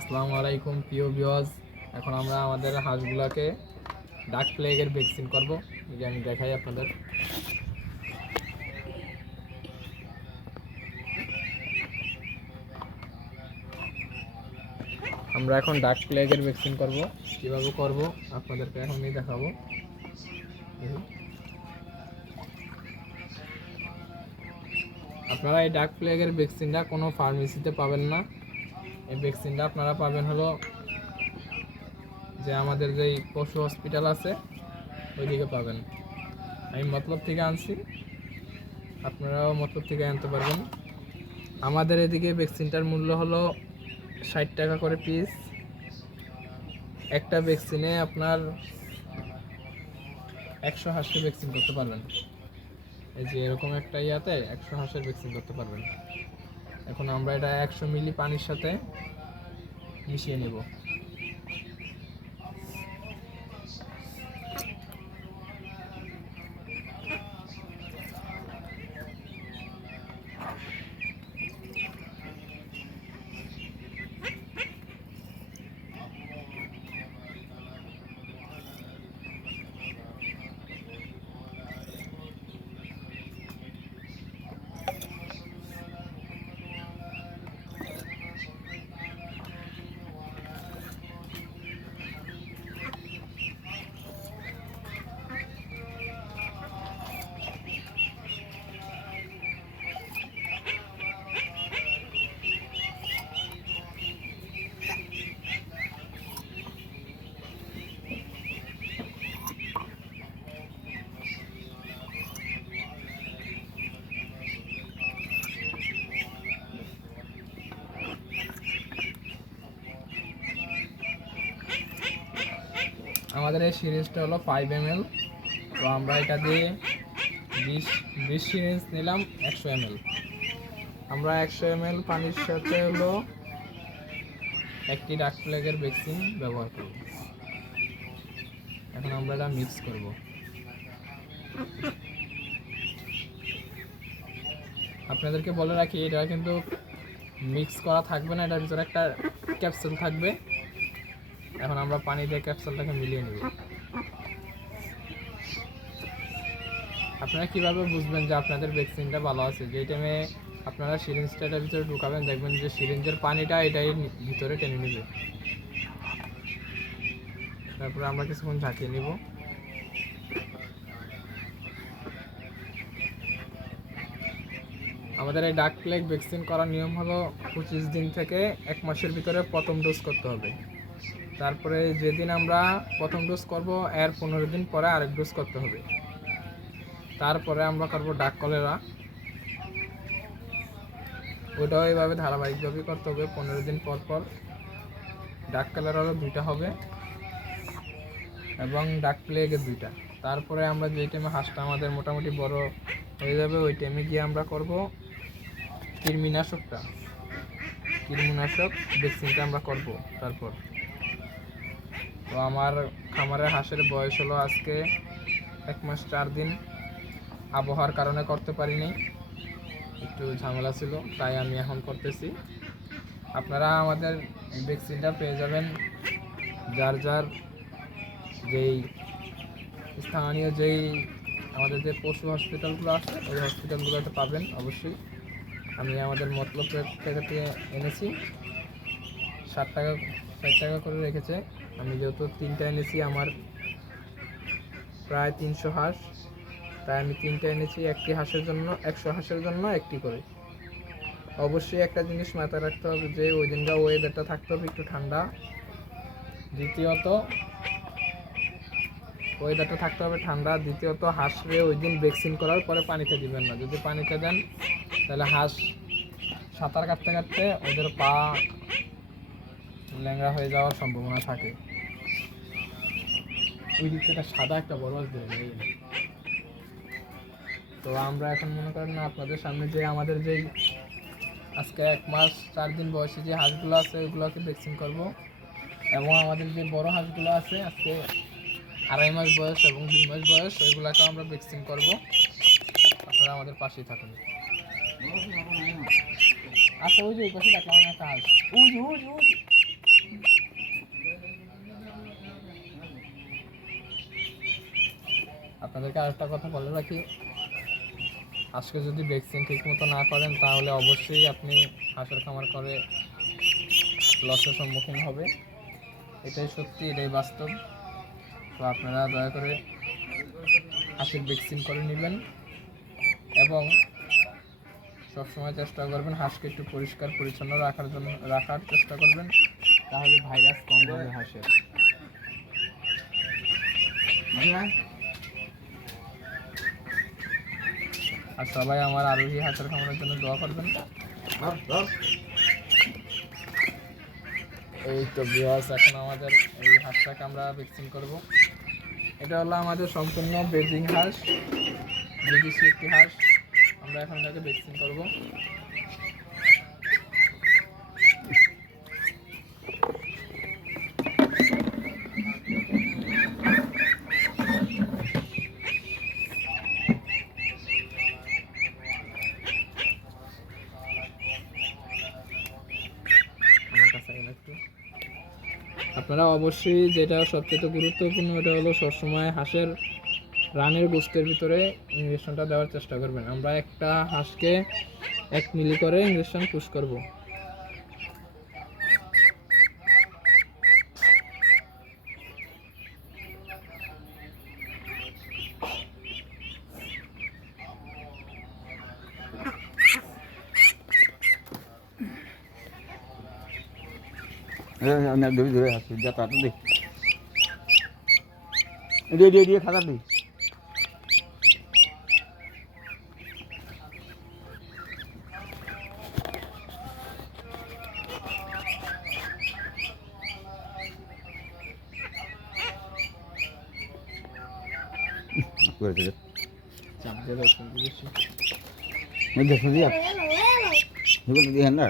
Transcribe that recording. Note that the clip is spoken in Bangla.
আসসালামু আলাইকুম প্রিয় ভিউয়ার্স। এখন আমরা আমাদের হাঁসগুলোকে ডাক প্লেগের ভ্যাকসিন করব। যে আমি দেখাই আপনাদের। আমরা এখন ডাক প্লেগের ভ্যাকসিন করব। কিভাবে করব আপনাদেরকে এখনই দেখাবো। আপনারা এই ডাক প্লেগের ভ্যাকসিনটা কোনো ফার্মেসিতে পাবেন না। এই ভ্যাকসিনটা আপনারা পাবেন হলো যে আমাদের যেই পশু হসপিটাল আছে ওইদিকে পাবেন। আমি মতলব থেকে আনছি, আপনারাও মতলব থেকে আনতে পারবেন। আমাদের এদিকে ভ্যাকসিনটার মূল্য হলো 60 টাকা করে পিস। একটা ভ্যাকসিনে আপনার 100 হাঁসের ভ্যাকসিন করতে পারবেন। এই যে এরকম একটা ইয়াতে 100 হাঁসের ভ্যাকসিন করতে পারবেন। এখন আমরা এটা 100 মিলি পানির সাথে মিশিয়ে নেব। আমাদের এই সিরিজটা হলো 5 ml। তো আমরা এটা দিয়ে 20 সিরিজ নিলাম 100 ml। আমরা 100 ml পানির সাথে হলো একটি ডাক প্লেগের ভ্যাকসিন ব্যবহার করব। এখন আমরা এটা মিক্স করব। আপনাদেরকে বলে রাখি, এটা কিন্তু মিক্স করা থাকবে না, এটার ভিতরে একটা ক্যাপসুল থাকবে। এখন আমরা পানি দিয়ে ক্যাপসুলটাকে মিলিয়ে নেব। আপনারা কিভাবে বুঝবেন যে আপনাদের ভ্যাকসিনটা ভালো আছে? যে টাইমে আপনারা সিরিঞ্জটা এটার ভিতরে ঢুকাবেন, দেখবেন যে সিরিঞ্জের পানিটা এটাই ভিতরে টেনে নেবে। তারপরে আমরা কিছুক্ষণ ঝাঁকিয়ে নিব। আমাদের এই ডাক প্লেগ ভ্যাকসিন করার নিয়ম হলো 25 দিন থেকে 1 মাসের ভিতরে প্রথম ডোজ করতে হবে। তারপরে যেদিন আমরা প্রথম ডোজ করব এর 15 দিন পরে আরেক ডোজ করতে হবে। তারপরে আমরা করব ডাক কলেরা। ওটাও এইভাবে ধারাবাহিকভাবে করতে হবে 15 দিন পর পর। ডাক কলেরারও 2টা হবে এবং ডাক প্লেগের 2টা। তারপরে আমরা যে টাইমে হাঁসটা আমাদের মোটামুটি বড় হয়ে যাবে ওই টাইমে গিয়ে আমরা করব কৃমিনাশক ভ্যাকসিনটা আমরা করব। তারপর তো আমার খামারের হাঁসের বয়স হলো আজকে 1 মাস 4 দিন। আবহাওয়ার কারণে করতে পারিনি, একটু ঝামেলা ছিল, তাই আমি এখন করতেছি। আপনারা আমাদের ভ্যাকসিনটা পেয়ে যাবেন যার যেই স্থানীয় যেই আমাদের যে পশু হসপিটালগুলো আছে ওই হসপিটালগুলোতে পাবেন অবশ্যই। আমি আমাদের মতলব থেকে এনেছি। 60 টাকা করে রেখেছে। আমি যেহেতু 3টা এনেছি, আমার প্রায় 300 হাঁস, তাই আমি 3টা এনেছি। একটি হাঁসের জন্য 100 হাঁসের জন্য একটি করে। অবশ্যই একটা জিনিস মাথায় রাখতে হবে যে ওই দিনকার ওয়েদারটা থাকতে হবে একটু ঠান্ডা। দ্বিতীয়ত ওয়েদারটা থাকতে হবে ঠান্ডা। দ্বিতীয়ত হাঁসরে ওই দিন ভ্যাকসিন করার পরে পানিতে দিবেন না। যদি পানিতে দেন তাহলে হাঁস সাঁতার কাটতে কাটতে ওদের পা ল্যাংড়া হয়ে যাওয়ার সম্ভাবনা থাকে। ওই দিক থেকে সাদা একটা বড় মাছ দেবে। তো আমরা এখন মনে করেন না আপনাদের সামনে যে আমাদের যেই আজকে 1 মাস 4 দিন বয়সী যে হাঁসগুলো আছে ওইগুলোকে ভ্যাকসিন করব। এবং আমাদের যে বড় হাঁসগুলো আছে আজকে 2.5 মাস বয়স এবং 2 মাস বয়স ওইগুলোকেও আমরা ভ্যাকসিন করব। আপনারা আমাদের পাশেই থাকুন। আচ্ছা ওই যে ওই পাশে দেখলাম একটা হাঁস, ওই যে আপনাদেরকে আরেকটা কথা বলে রাখি, আজকে যদি ভ্যাকসিন ঠিক মতো না করেন তাহলে অবশ্যই আপনি হাঁসের খামার করে লসের সম্মুখীন হবে। এটাই সত্যি, এটাই বাস্তব। তো আপনারা দয়া করে হাঁসের ভ্যাকসিন করে নেবেন এবং সবসময় চেষ্টা করবেন হাঁসকে একটু পরিষ্কার পরিচ্ছন্ন রাখার চেষ্টা করবেন, তাহলে ভাইরাস কম হবে হাঁসের। আর সবাই আমার আরোহী হাঁসের খামারের জন্য দোয়া করবেন। এই তো ভিউয়ার্স, এখন আমাদের এই হাঁসটাকে আমরা ভ্যাকসিন করব। এটা হলো আমাদের সম্পূর্ণ ব্রিডিং হাঁস, বিদেশি একটি হাঁস। আমরা এখন এটাকে ভ্যাকসিন করব। আপনারা অবশ্যই, যেটা সবচেয়ে গুরুত্বপূর্ণ, এটা হলো সবসময় হাঁসের রানের গোস্তের ভিতরে ইঞ্জেকশনটা দেওয়ার চেষ্টা করবেন। আমরা একটা হাঁসকে 1 মিলি করে ইঞ্জেকশন পুশ করব। ধরে ধরে হাসি যাতা দে দিয়ে দিয়ে খাতা দিই করে চাপ দিয়ে দাও কিন্তু বেশি। দেখো দিয়া এগুলো দিয়ে না